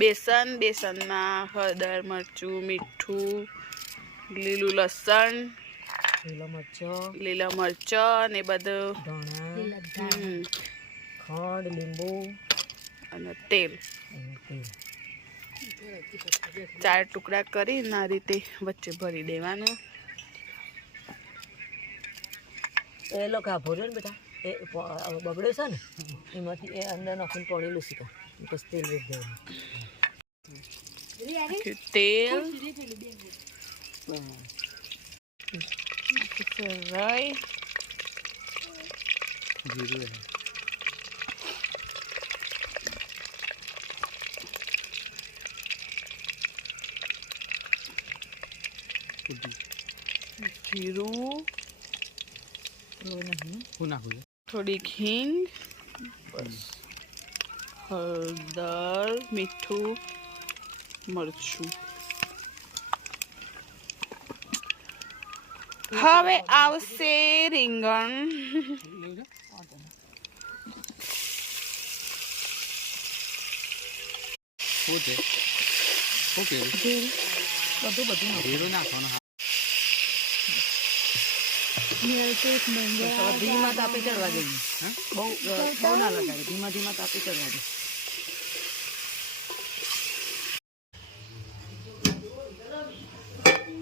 बेसन बेसन में हळदर मरचू मीठू લીલું લસણ લીલા મરચા ને બધું ખંડ લીંબુ અને તેલ 4 ટુકડા કરી આ રીતે વચ્ચે ભરી દેવાનું એ લોકો આ ભર્યો ને બેટા એ બબડ્યો છે ને એમાંથી એ અંદર નાખીને પડેલું છે બસ તેલ વેચ દેવાનું તેલ રાઈ જીરું જીરું थोड़ी हींग बस हळदर मीठू मरचू हवे आवशे રીંગણ બધું નાખવાનું ધીમા તાપે ચડવા દે બહુ ના લગાવે ધીમા તાપે ચડવા દે